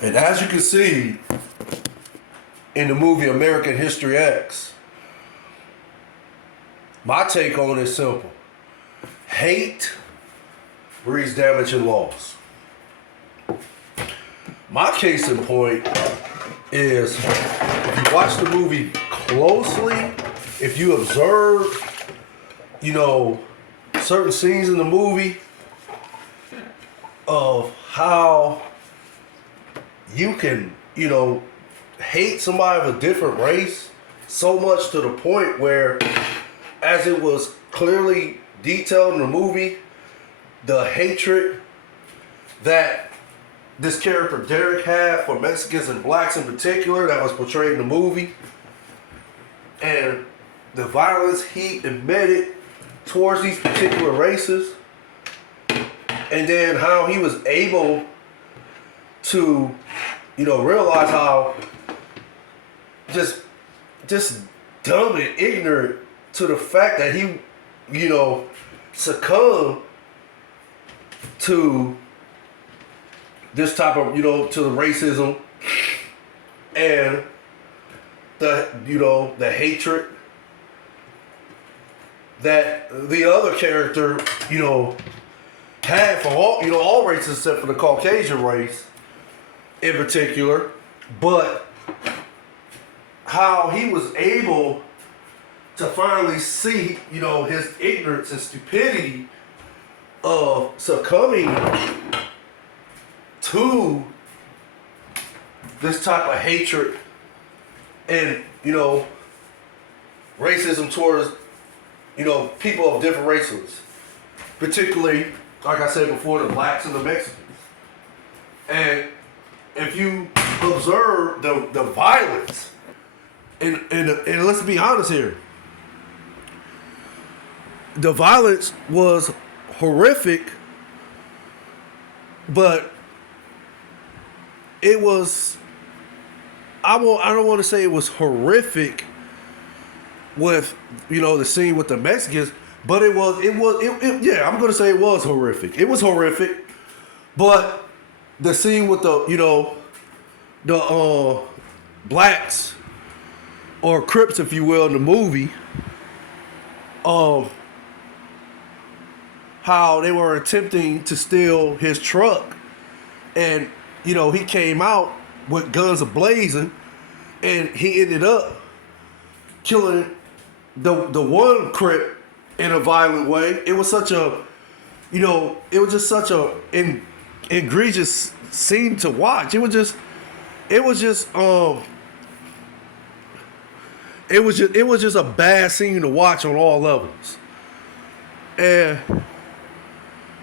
And as you can see in the movie American History X, my take on it is simple. Hate breeds damage and loss. My case in point is if you watch the movie closely, if you observe, certain scenes in the movie of how you can, hate somebody of a different race so much to the point where, as it was clearly detailed in the movie, the hatred that this character Derek had for Mexicans and blacks in particular that was portrayed in the movie, and the violence he emitted towards these particular races, and then how he was able to, realize how just dumb and ignorant to the fact that he, succumbed to this type of, to the racism and the hatred that the other character, had for all races except for the Caucasian race in particular, but how he was able to finally see, his ignorance and stupidity of succumbing to this type of hatred and, racism towards, people of different races. Particularly, like I said before, the blacks and the Mexicans. And if you observe the violence, and let's be honest here, the violence was horrific, but it was, I don't want to say it was horrific with, the scene with the Mexicans, but I'm going to say it was horrific. It was horrific, but the scene with the blacks or Crips, if you will, in the movie, how they were attempting to steal his truck, and he came out with guns ablazing, and he ended up killing the one Crip in a violent way. It was such a, it was just such a egregious scene to watch. It was just a bad scene to watch on all levels. And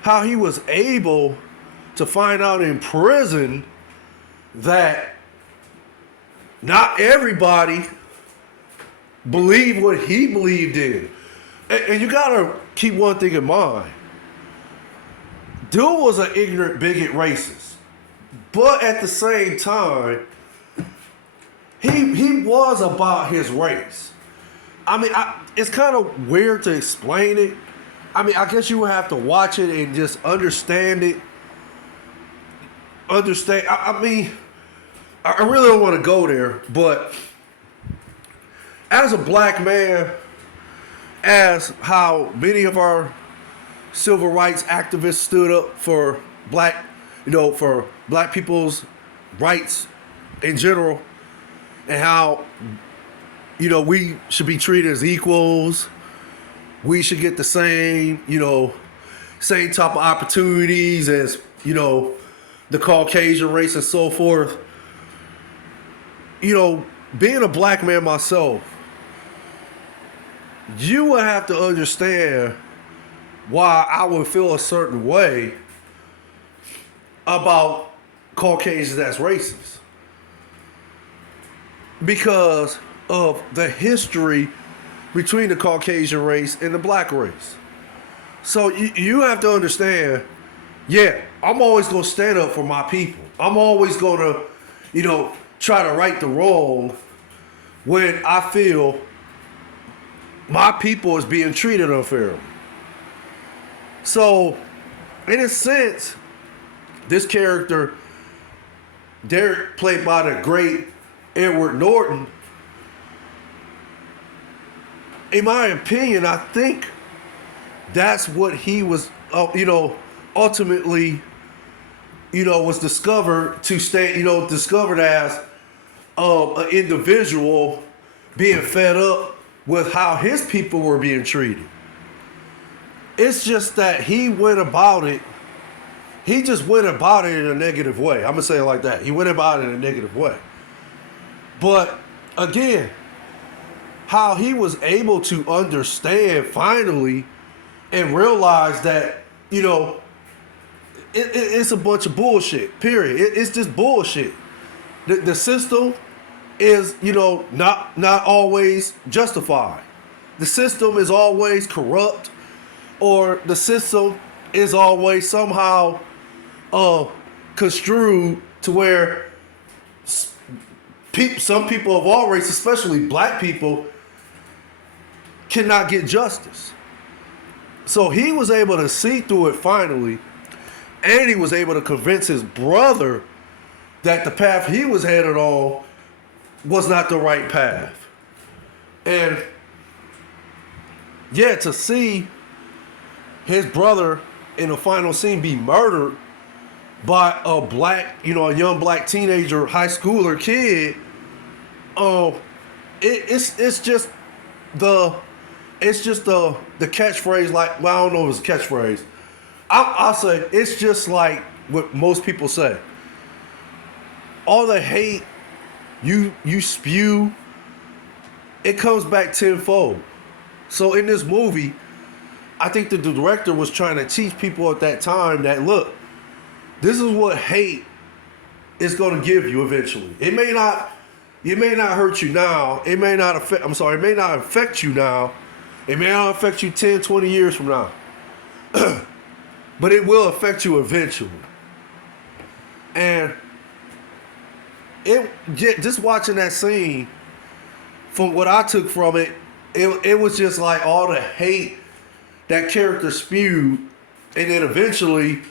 how he was able to find out in prison that not everybody believed what he believed in. And you gotta keep one thing in mind. Dude was an ignorant, bigot racist. But at the same time, he was about his race. I mean, it's kind of weird to explain it. I mean, I guess you would have to watch it and just understand it. I mean, I really don't want to go there, but as a black man, as how many of our civil rights activists stood up for black people's rights in general, and how, we should be treated as equals. We should get the same type of opportunities as, the Caucasian race and so forth. Being a black man myself, you would have to understand why I would feel a certain way about Caucasians as racist. Because of the history between the Caucasian race and the black race. So you have to understand, I'm always going to stand up for my people. I'm always going to, try to right the wrong when I feel my people is being treated unfairly. So, in a sense, this character Derek, played by the great Edward Norton, in my opinion, I think that's what he was, ultimately, was discovered to stay, discovered as an individual being fed up with how his people were being treated. It's just that he went about it. He just went about it in a negative way. I'm going to say it like that. He went about it in a negative way. But again, how he was able to understand finally and realize that, it's a bunch of bullshit, period. It's just bullshit. The system is, not always justified. The system is always corrupt, or the system is always somehow construed to where some people of all races, especially black people, cannot get justice. So he was able to see through it finally, and he was able to convince his brother that the path he was headed on was not the right path. And yeah, to see his brother in the final scene be murdered by a black, a young black teenager, high schooler kid, it's just the catchphrase, like, well, I don't know if it's a catchphrase. I'll say it's just like what most people say. All the hate you spew, it comes back tenfold. So in this movie, I think the director was trying to teach people at that time that, look, this is what hate is going to give you eventually. It may not hurt you now. It may not affect you now. It may not affect you 10, 20 years from now. But it will affect you eventually. And just watching that scene, from what I took from it, it was just like all the hate that character spewed, and then eventually,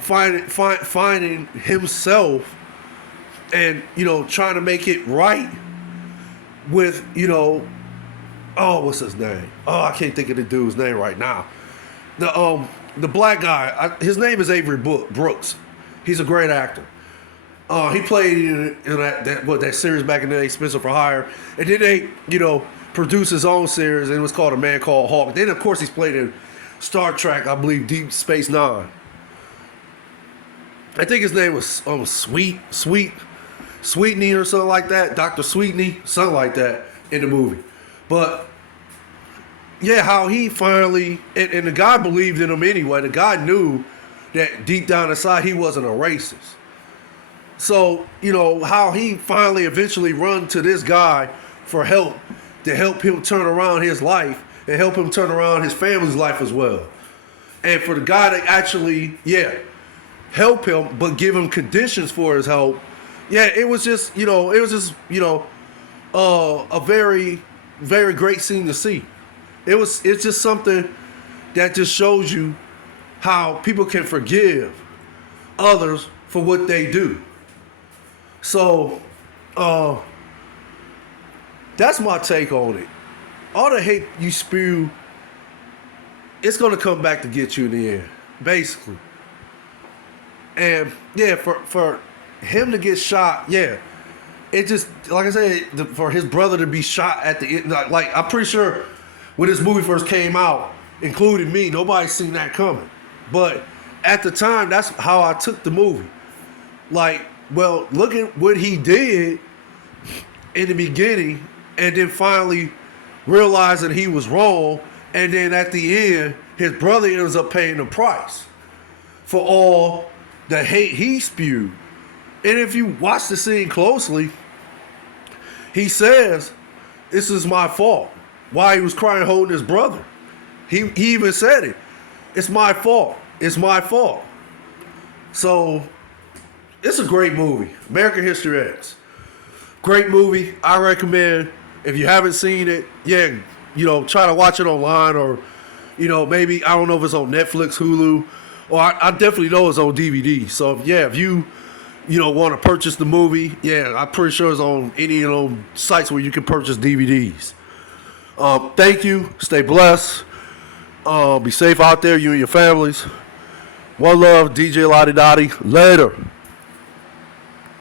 finding himself and, trying to make it right with, what's his name? Oh, I can't think of the dude's name right now. The black guy, his name is Avery Brooks. He's a great actor. He played in that series back in the day, Spencer for Hire, and then they, produced his own series, and it was called A Man Called Hawk. Then of course he's played in Star Trek, I believe Deep Space Nine. I think his name was Sweetney or something like that, Dr. Sweetney, something like that in the movie. But yeah, how he finally, and the guy believed in him anyway. The guy knew that deep down inside he wasn't a racist. So, how he finally eventually run to this guy for help, to help him turn around his life and help him turn around his family's life as well. And for the guy to actually, help him, but give him conditions for his help, it was just, a very, very great scene to see. It's just something that just shows you how people can forgive others for what they do. So, that's my take on it. All the hate you spew, it's going to come back to get you in the end, basically. And for him to get shot, it just, like I said, for his brother to be shot at the end, like I'm pretty sure when this movie first came out, including me, nobody seen that coming. But at the time, that's how I took the movie. Like, well, look at what he did in the beginning, and then finally realizing he was wrong, and then at the end, his brother ends up paying the price for all the hate he spewed. And if you watch the scene closely, he says, "This is my fault." While he was crying holding his brother. He even said it. It's my fault. It's my fault. So, it's a great movie. American History X. Great movie. I recommend, if you haven't seen it, try to watch it online, or, maybe, I don't know if it's on Netflix, Hulu, Well, I definitely know it's on DVD. So if you want to purchase the movie, yeah, I'm pretty sure it's on any sites where you can purchase DVDs. Thank you. Stay blessed. Be safe out there, you and your families. One love, DJ Lottie Dottie. Later.